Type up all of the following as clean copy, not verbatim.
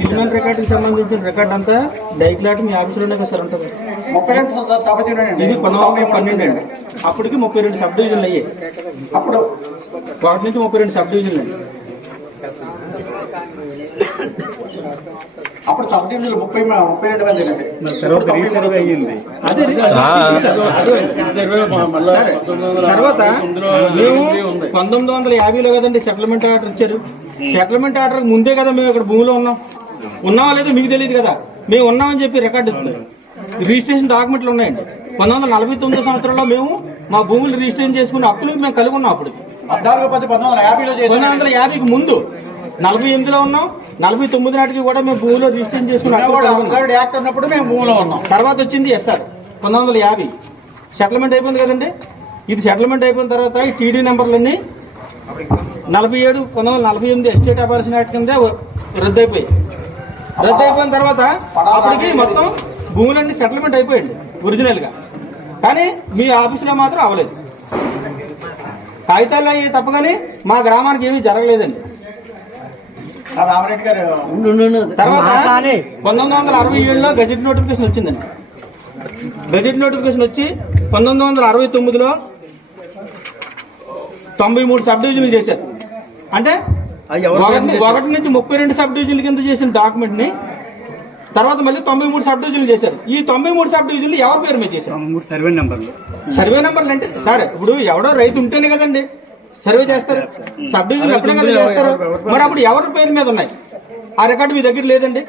గిల్మెన్ రికార్డుకి సంబంధించిన రికార్డ్ అంతా డైక్లాట్ మీ ఆఫీసులోనే కదా సార్ ఉంటుంది. 32 ఇది 1912 అండి. అప్పటికి 32 సబ్ డివిజన్లు అయ్యాయి. అప్పుడు వాటి నుంచి 32 సబ్ డివిజన్లు అండి. అప్పుడు సబ్ డివిజన్లు 32 మంది అండి. తర్వాత మేము 1950లో కదండి సెటిల్మెంట్ ఆర్డర్ ఇచ్చారు. సెటిల్మెంట్ ఆర్డర్ ముందే కదా మేము ఇక్కడ భూమిలో ఉన్నామా లేదో మీకు తెలియదు కదా. మేము ఉన్నామని చెప్పి రికార్డు ఇస్తుంది. రిజిస్ట్రేషన్ డాక్యుమెంట్లు ఉన్నాయండి. 1949 సంవత్సరంలో మేము మా భూములు రిజిస్ట్రేషన్ చేసుకునే హక్కులు మేము కలిగి ఉన్నాం. అప్పుడు 1950కి ముందు 48లో ఉన్నాం. 49 నాటికి కూడా మేము భూమిలో రిజిస్ట్రేషన్ చేసుకున్నాం. యాక్ట్ ఉన్నప్పుడు మేము భూమిలో ఉన్నాం. తర్వాత వచ్చింది ఎస్ఆర్ 1950 సెటిల్మెంట్ అయిపోయింది కదండి. ఇది సెటిల్మెంట్ అయిపోయిన తర్వాత ఈ టీడీ నెంబర్లన్నీ 47 1948 ఎస్టేట్ అపార్షన్ యాక్ట్ కింద రద్దయిపోయాయి. రద్దయిపోయిన తర్వాత అప్పటికి మొత్తం భూములన్నీ సెటిల్మెంట్ అయిపోయింది ఒరిజినల్ గా. కానీ మీ ఆఫీసులో మాత్రం అవ్వలేదు. కాగితాలు అయ్యి తప్పగానే మా గ్రామానికి ఏమీ జరగలేదండి. రామరెడ్డి గారు తర్వాత 1967లో గజెట్ నోటిఫికేషన్ వచ్చిందండి. గజెట్ నోటిఫికేషన్ వచ్చి 1969లో 93 సబ్ డివిజన్లు చేశారు. అంటే ఒకటి నుంచి 32 సబ్ డివిజన్ల కింద చేసిన డాక్యుమెంట్ ని తర్వాత మళ్ళీ 93 సబ్ డివిజన్లు చేశారు. ఈ 93 సబ్ డివిజన్లు ఎవరి పేరు మీద చేశారు? సర్వే నెంబర్లు అంటే సార్ ఇప్పుడు ఎవడో రైతు ఉంటేనే కదండి సర్వే చేస్తారు. సబ్ డివిజన్ ఎప్పుడే కదా చేస్తారు. మరి అప్పుడు ఎవరి పేరు మీద ఉన్నాయి? ఆ రికార్డు మీ దగ్గర లేదండి.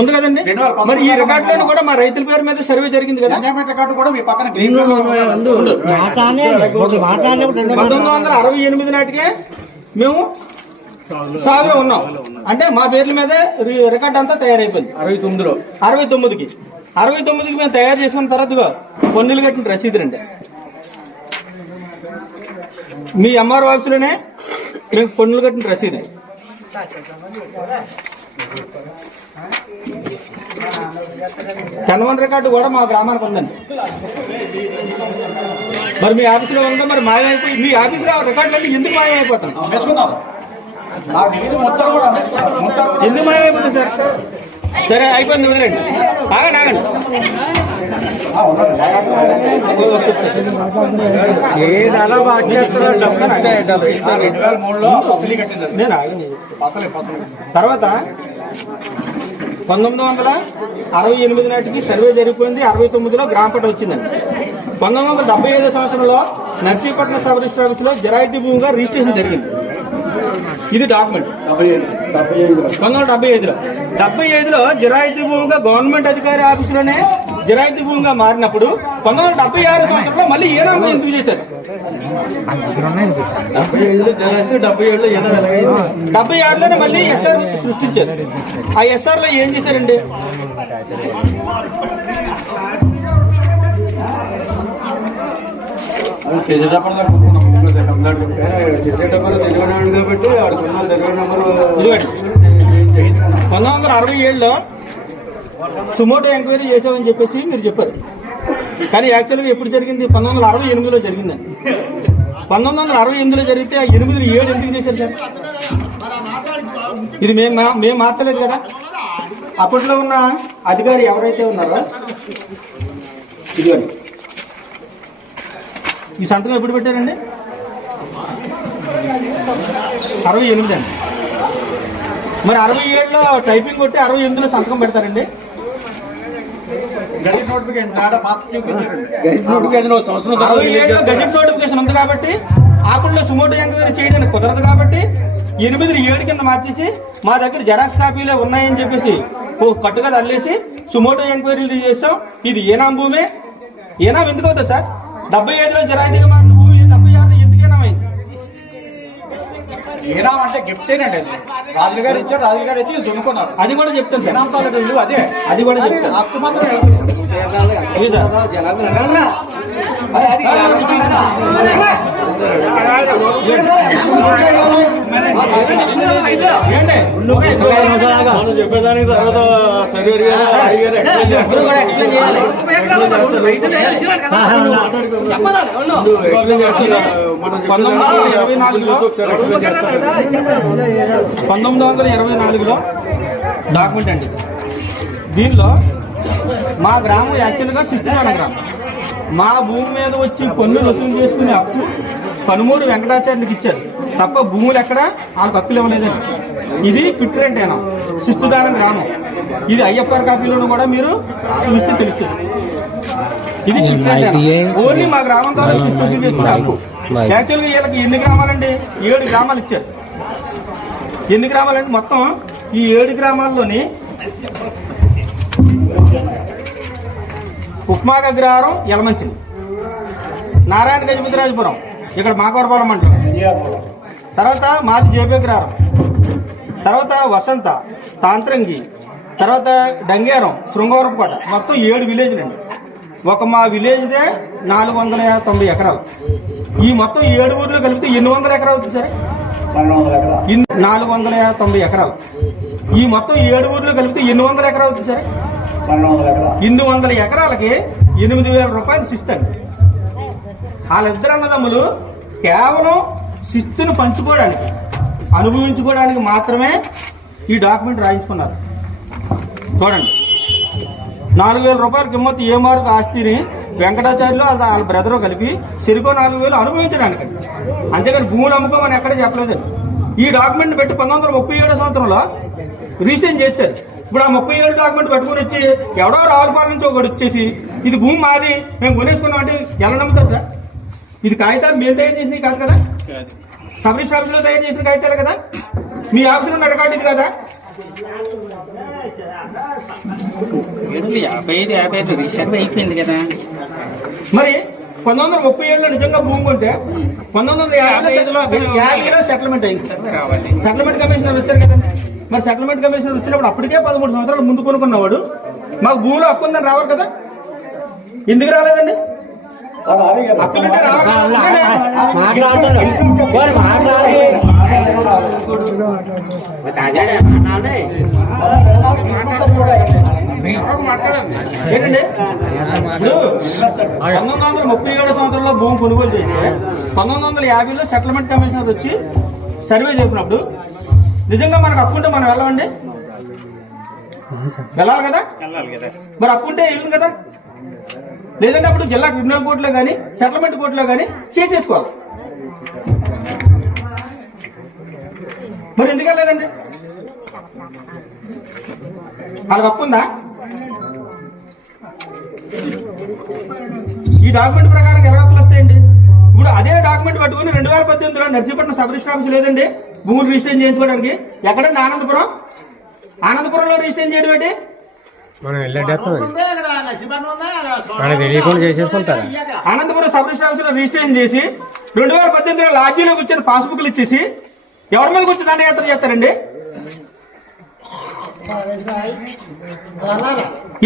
ఉంది కదండి. మరి ఈ రికార్డులో కూడా మా రైతుల పేరు మీద సర్వే జరిగింది కదా. 1968 నాటికే మేము సాగులో ఉన్నాం. అంటే మా పేర్ల మీద రికార్డు అంతా తయారైపోయింది 69కి మేము తయారు చేసుకున్న తర్వాత పన్నులు కట్టిన రసీదులండి మీ ఎంఆర్ ఆఫీసులోనే మేము పన్నులు కట్టిన రసీదు. కన్వన్ రికార్డు కూడా మా గ్రామానికి ఉందండి. మరి మీ ఆఫీసులో ఉందో మరి మాయమైపోయి మీ ఆఫీసులో రికార్డులన్నీ ఎందుకు మాయమైపోతాం? ఎందుకు మాయమైపోతుంది సార్? సరే అయిపోయింది వదిలేండి. ఆగండి తర్వాత 1968 నాటికి సర్వే జరిగిపోయింది. 69లో గ్రామపట వచ్చిందండి. 1975 సంవత్సరంలో నర్సీపట్నం సబ్ రిజిస్టర్ ఆఫీసులో జరాయితీ భూమిగా రిజిస్ట్రేషన్ జరిగింది. ఇది డాక్యుమెంట్ 1975లో జరాయితీ భూమిగా గవర్నమెంట్ అధికారి ఆఫీసులోనే జరాయితీ భూమిగా మారినప్పుడు 1976 సంవత్సరంలో మళ్ళీ ఏ నామం ఎందుకు చేశారు? 76లోనే మళ్ళీ ఎస్ఆర్ సృష్టించారు. ఆ ఎస్ఆర్ లో ఏం చేశారండి? కాబట్టి 1967లో సుమోటో ఎంక్వైరీ చేసామని చెప్పేసి మీరు చెప్పారు. కానీ యాక్చువల్గా ఎప్పుడు జరిగింది? 1968లో జరిగిందండి. 1968లో జరిగితే 8 ఎందుకు చేశారు సార్? ఇది మేము మార్చలేదు కదా. అప్పట్లో ఉన్న అధికారి ఎవరైతే ఉన్నారో ఇదిగోండి ఈ సంతకం ఎప్పుడు పెట్టారండి? 68 అండి. మరి 67లో టైపింగ్ కొట్టి 68లో సంతకం పెడతారండి. గజెట్ నోటిఫికేషన్ ఉంది కాబట్టి ఆకుల్లో సుమోటో ఎంక్వైరీ చేయడానికి కుదరదు కాబట్టి 8 కింద మార్చేసి మా దగ్గర జెరాక్స్ కాపీలే ఉన్నాయని చెప్పేసి కట్టుగా అల్లేసి సుమోటో ఎంక్వైరీలు చేసాం. ఇది ఏనాం భూమే. ఏనాం ఎందుకు అవుతుంది సార్? 75లో జరాయితీగా మారిన భూమి 76లో ఎందుకు ఏనామైంది? ఏనాం అంటే గిఫ్టేనండి. రాజులు గారు ఇచ్చారు, రాజులు గారు ఇచ్చి దున్నుకున్నారు. అది కూడా చెప్తాను సార్. అదే అది కూడా చెప్తాను. హక్కు మాత్రం ఏంటి? మనం చెప్పేదానికి తర్వాత సర్వేర్ గారు అడిగారు ఎక్స్ప్లెయిన్ చేయాలి. మనం 1924లో డాక్యుమెంట్ అండి. దీనిలో మా గ్రామం యాక్చువల్గా శిస్తుగాన గ్రామం. మా భూమి మీద వచ్చి పన్నులు వసూలు చేసుకునే హక్కు కనుమూరు వెంకటాచార్యులకు ఇచ్చారు తప్ప భూములు ఎక్కడ వాళ్ళకి హక్కులు ఇవ్వలేదండి. ఇది పిట్రేంటేనా శిస్తుదానం గ్రామం. ఇది ఐఎఫ్ఆర్ కాపీలోనూ కూడా మీరు చూస్తే తెలుస్తుంది. ఇది ఓన్లీ మా గ్రామం ద్వారా శిస్తు వసూలు చేసుకునే హక్కు. యాక్చువల్గా వీళ్ళకి ఎన్ని గ్రామాలండి? 7 గ్రామాలు ఇచ్చారు. ఎన్ని గ్రామాలండి? మొత్తం ఈ 7 గ్రామాల్లోని ఉప్మాగ అగ్రహారం, యలమంచిలి, నారాయణ గజపతిరాజపురం, ఇక్కడ మాకవరపాలెం మండలం, తర్వాత మాది జేబీ అగ్రహారం, తర్వాత వసంత, తాంత్రంగి, తర్వాత డంగేరం, శృంగవరపుకోట, మొత్తం 7 విలేజ్లు అండి. ఒక మా విలేజ్దే 490 ఎకరాలు. ఈ మొత్తం 7 ఊర్లు కలిపితే 800 ఎకరాలు అవుతుంది సార్. 490 ఎకరాలు. ఈ మొత్తం 7 ఊర్లు కలిపితే 800 ఎకరాలు అవుతుంది సార్. 800 ఎకరాలకి 8,000 రూపాయలు శిస్తండి. వాళ్ళిద్దరు అన్నదమ్ములు కేవలం శిస్తును పంచుకోవడానికి, అనుభవించుకోవడానికి మాత్రమే ఈ డాక్యుమెంట్ రాయించుకున్నారు. చూడండి, 4,000 రూపాయల కిమ్మత్తు ఏ మార్కు ఆస్తిని వెంకటాచార్యులు వాళ్ళ బ్రదరు కలిపి చెరుకో 4,000 అనుభవించడానికి. అంతేగాని భూములు అమ్ముకోమని ఎక్కడ చెప్పలేదండి. ఈ డాక్యుమెంట్ పెట్టి 1937 సంవత్సరంలో రిజిస్ట్రేషన్ చేశారు. ఇప్పుడు ఆ 37 డాక్యుమెంట్ పట్టుకుని వచ్చి ఎవడో రావులపాలెం నుంచి ఒకటి వచ్చేసి ఇది భూమి మాది మేము కొనేసుకున్నాం అంటే ఎలా నమ్ముతారు సార్? ఇది కాగితాలు మేము తయారు చేసినవి కాదు కదా, సబ్ రిజిస్టర్ ఆఫీసులో తయారు చేసిన కాగితాలు కదా, మీ ఆఫీసులో ఉన్న రికార్డు ఇది కదా. 55 రిసర్వ్ అయిపోయింది కదా. మరి 1937లో నిజంగా భూమి కొంటే 1950లో సెటిల్మెంట్ అయింది. సెటిల్మెంట్ కమిషనర్ వచ్చారు కదా. మరి సెటిల్మెంట్ కమిషనర్ వచ్చినప్పుడు అప్పటికే 13 సంవత్సరాలు ముందు కొనుక్కున్నవాడు మాకు భూమిలో హక్కు ఉందని రావాలి కదా. ఎందుకు రాలేదండి? హక్కులుంటే రావాలి. ఏంటండి, ఇప్పుడు 1937 సంవత్సరంలో భూమి కొనుగోలు చేస్తే 1950లో సెటిల్మెంట్ కమిషనర్ వచ్చి సర్వే చేసినప్పుడు నిజంగా మనకు హక్కు ఉంటే మనం వెళ్ళమండి? వెళ్ళాలి కదా. మరి హక్కు ఉంటే వెళ్ళను కదా. లేదంటే అప్పుడు జిల్లా ట్రిబ్యునల్ కోర్టులో కానీ సెటిల్మెంట్ కోర్టులో కానీ చేసేసుకోవాలి. మరి ఎందుకు వెళ్ళలేదండి? వాళ్ళకి హక్కు ఉందా? ఈ డాక్యుమెంట్ ప్రకారం ఎలా హక్కులు వస్తాయండి? ఇప్పుడు అదే డాక్యుమెంట్ పట్టుకుని 2018లో నర్సీపట్నం సబ్ రిజిస్టర్ ఆఫీస్ లేదండి భూములు రిజిస్ట్రేషన్ చేయించుకోవడానికి. ఎక్కడండి? ఆనందపురంలో రిజిస్ట్రేషన్ చేయడం ఏంటి? అనంతపురం సబ్ రిజిస్టర్ ఆఫీస్ లో రిజిస్ట్రేషన్ చేసి 2018లో లాడ్జీలోకి వచ్చిన పాస్బుక్లు ఇచ్చేసి ఎవరి మీద కూర్చొని దండయాత్ర చేస్తారండి?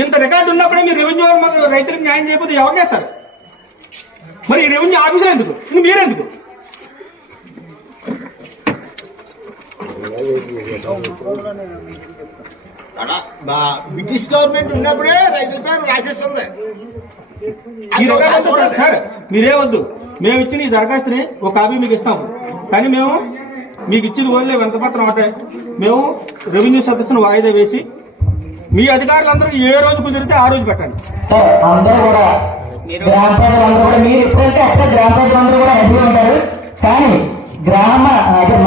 ఇంత రికార్డు ఉన్నప్పుడే మీరు రెవెన్యూ వాళ్ళు మాకు రైతులకు న్యాయం చేయకపోతే ఎవరు చేస్తారు? మరి ఈ రెవెన్యూ ఆఫీసులు ఎందుకు? మీరెందుకు? బ్రిటిష్ గవర్నమెంట్ ఉన్నప్పుడే రైతుల పేరు రాసేస్తుంది. సార్ మీరేవద్దు, మేము ఇచ్చిన ఈ దరఖాస్తుని ఒక కాపీ మీకు ఇస్తాము. కానీ మేము మీకు ఇచ్చింది ఓన్లీ వెంతపత్రం అంటే మేము రెవెన్యూ సదస్సును వాయిదా వేసి మీ అధికారులందరికీ ఏ రోజు కుదిరితే ఆ రోజు పెట్టండి. సార్ అందరూ కూడా గ్రామ ప్రజలందరూ కూడా మీరు ఎప్పుడంటే అక్కడ గ్రామ ప్రజలందరూ కూడా రెడీ ఉంటారు. కానీ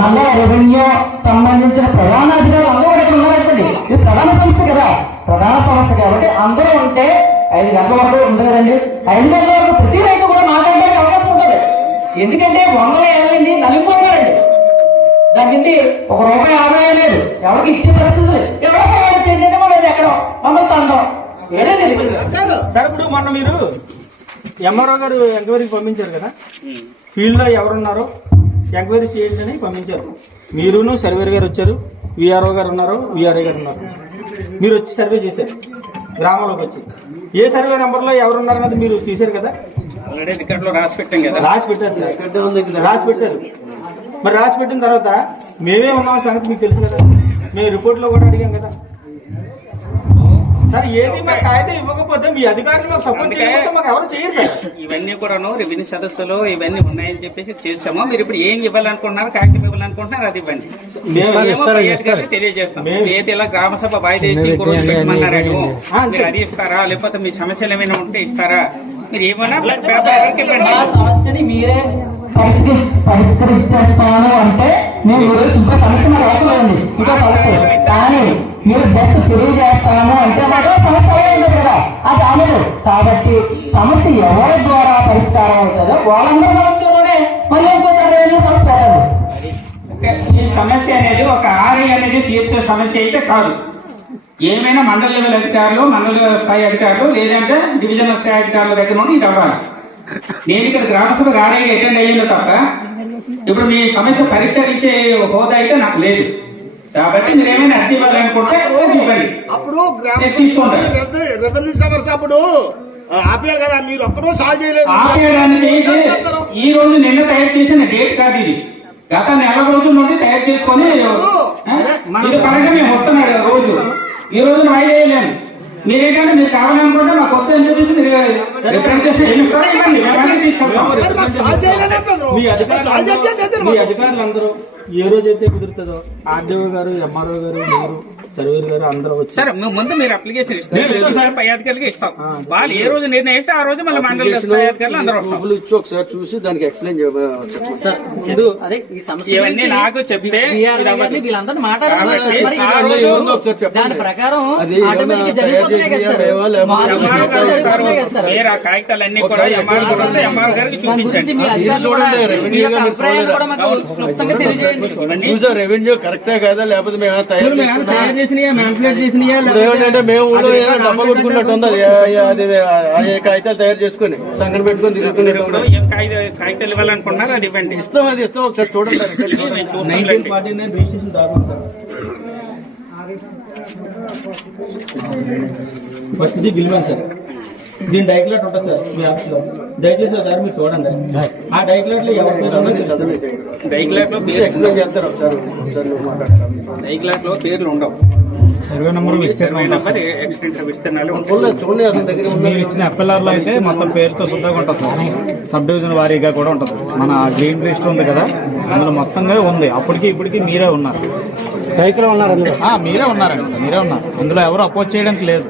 మండల రెవెన్యూ సంబంధించిన ప్రధాన అధికారులు అందరూ కూడా ఇక్కడ ఉన్నారండి. ఇది ప్రధాన సంస్థ కదా, ప్రధాన సంస్థ కాబట్టి అందరూ ఉంటే 5 గంటల వరకు ఉండదండి. 5 గంటల వరకు ప్రతి రైతు కూడా మాట్లాడడానికి అవకాశం ఉంటుంది. ఎందుకంటే 100 ఏళ్ళండి నలిగిపోతున్నారండి. దాని నుండి ₹1 ఆదాయం లేదు, ఎవరికి ఇచ్చే పరిస్థితి లేదు. ఎవరో చెందిన వాళ్ళు ఎక్కడో అందరూ తండం ఏంటండి. సార్ ఇప్పుడు మొన్న మీరు ఎంఆర్ఓ గారు ఎంక్వైరీకి పంపించారు కదా, ఫీల్డ్ లో ఎవరున్నారో ఎంక్వైరీ చేయండి అని పంపించారు. మీరును సర్వేర్ గారు వచ్చారు, విఆర్ఓ గారు ఉన్నారు, విఆర్ఐ గారు ఉన్నారు. మీరు వచ్చి సర్వే చేశారు గ్రామంలోకి వచ్చి. ఏ సర్వే నెంబర్లో ఎవరున్నారన్నది మీరు చేశారు కదా. ఆల్రెడీ రికార్డులో రాసి పెట్టాం కదా. రాసి పెట్టారు సార్, రాసి పెట్టారు. మరి రాసి పెట్టిన తర్వాత మేమే ఉన్నాం సంగతి మీకు తెలుసు కదా, మేము రిపోర్ట్లో కూడా అడిగాం కదా సార్. ఏది మాకు కాయిదా ఇవ్వకపోతే మీ అధికారులు మాకు సపోర్ట్ చేయకపోతే మాకు ఎవరు చేయరు సార్. ఇవన్నీ కూడాను రెవెన్యూ సదస్సులో ఇవన్నీ ఉన్నాయని చెప్పేసి చేసాము. మీరు ఇప్పుడు ఏం ఇవ్వాలనుకుంటున్నారు, కాగితం ఇవ్వాలనుకుంటున్నారు అది ఇవ్వండి. తెలియజేస్తాం. ఏది ఇలా గ్రామ సభ వాయిదా వేసి ఇంకో రోజు పెట్టమన్నారేమో మీరు అది ఇస్తారా, లేకపోతే మీ సమస్యలు ఏమైనా ఉంటే ఇస్తారా, మీరు ఏమైనా ఆ సమస్యని మీరే పరిష్కరించేస్తాను అంటే మేము ఇంకో సమస్య మాకు అవసరం లేదండి, ఇంకో సమస్య. కానీ మీరు జస్ట్ తెలియజేస్తాము అంటే మాత్రం సమస్య అయ్యే ఉంటుంది కదా, అది అమలు. కాబట్టి సమస్య ఎవరి ద్వారా పరిష్కారం అవుతుందో వాళ్ళందరూ సమస్యలోనే మళ్ళీ ఇంకోసారి రెవెన్యూ సమస్య పెట్టండి. ఈ సమస్య అనేది ఒక ఆర్ఐ అనేది తీర్చే సమస్య అయితే కాదు. ఏమైనా మండల లెవెల్ అధికారులు, మండల స్థాయి అధికారులు, లేదంటే డివిజనల్ స్థాయి అధికారుల దగ్గర నుండి ఇది అవ్వాలి. నేను ఇక్కడ గ్రామ సభకు ఆర్ఐ అటెండ్ అయ్యిందో తప్ప ఇప్పుడు మీ సమస్య పరిష్కరించే హోదా అయితే నాకు లేదు. కాబట్టి మీరు ఏమైనా అర్జీ ఇవ్వాలనుకుంటే ఇవ్వండి, అప్పుడు తీసుకుంటారు. రెవెన్యూ సమస్య అప్పుడు ఆపేయాలి కదా, మీరు ఒక్కడో సాల్వ్ చేయలేదు. ఆపేయడానికి ఈ రోజు నిన్న తయారు చేసిన డేట్ కాదు ఇది, గత నెల రోజుల నుండి తయారు చేసుకొని ఇది పరంగా మేము వస్తున్నాడు రోజు. ఈ రోజు వాయిదా వేయలేము. మీరేంటంటే మీరు కావాలనుకుంటే మాకు వచ్చి అని చెప్పేసి మీరు రిప్రజెంటేషన్ ఏమిస్తారో ఇవ్వండి, మేము తీసుకుంటాం. మీ అధికారులు అందరూ ఏ రోజైతే కుదురుతుందో ఆర్డీఓ గారు, ఎంఆర్ఓ గారు, మీరు సర్వేర్ గారు అందరూ వచ్చి సరే ముందు మీరు అప్లికేషన్ ఇస్తారు, పై అధికారులకి ఇస్తాం. వాళ్ళు ఏ రోజు నిర్ణయిస్తే ఆ రోజు మళ్ళీ మండల స్థాయి అధికారులు అందరూ వస్తాం. ఇచ్చి ఒకసారి చూసి దానికి ఎక్స్ప్లెయిన్ అదే ఈ సమస్య ఇవన్నీ నాకు చెప్తే వీళ్ళందరూ కాబట్టి ఆ రోజు దాని ప్రకారం అది ఆటోమేటిక్ జరిగిపోతున్నాయి కదా సార్. ఎంఆర్ఓ గారు ఇస్తారు. మీరు ఆ కాగితాలన్నీ కూడా ఎంఆర్ఓ గారు, ఎంఆర్ఓ గారికి దాని గురించి చూపించండి. మీ అధికారులు కూడా మీ యొక్క అభిప్రాయాన్ని కూడా మాకు క్లుప్తంగా తెలియజేయండి. రెవెన్యూ కరెక్టే కదా, లేకపోతే మేము తయారు తయారు చేసినాయా, మ్యాన్పులేట్ చేసినాయా, ఏమంటే మేము ఊళ్ళో డబ్బా కొట్టుకున్నట్టు ఉంది. అది కాగితాలు తయారు చేసుకుని సంగతి పెట్టుకుని తిరుగుతున్నట్టు ఏం కాగితాలు ఇవ్వాలనుకున్నారు అది ఇవ్వండి. ఇస్తాం, అది ఇస్తాం. ఒకసారి చూడండి. 1949 రిజిస్ట్రేషన్ డాక్యుమెంట్ సార్. ఫస్ట్ ఇది బిల్వన్ సార్, దీని డైక్లెట్ ఉంటుంది సార్ మీ ఆఫీస్ లో. దయచేసి ఒకసారి మీరు చూడండి. ఆ డైక్లెట్ లో ఎవరి పేరు ఉందో డైక్లాట్ లో ఎక్స్ప్లెయిన్ చేస్తారు. ఒకసారి నువ్వు మాట్లాడతాను. డైక్లాట్ లో పేర్లు ఉండవు. సర్వే నెంబర్ నెంబర్ ఎక్స్టెంట్ విస్తీర్ణాలు ఉంటాయి. చూడండి అతని దగ్గర మీరు ఇచ్చిన ఎఫ్ఎల్ఆర్ లో అయితే మొత్తం పేరుతో శుద్ధంగా ఉంటుంది సార్. సబ్ డివిజన్ వారీగా కూడా ఉంటుంది. మన గ్రీన్ లిస్ట్ ఉంది కదా, అందులో మొత్తంగా ఉంది. అప్పటికి ఇప్పటికి మీరే ఉన్నారు, మీరే ఉన్నారండి. మీరే ఉన్నారు, అందులో ఎవరు అపోజ్ చేయడానికి లేదు.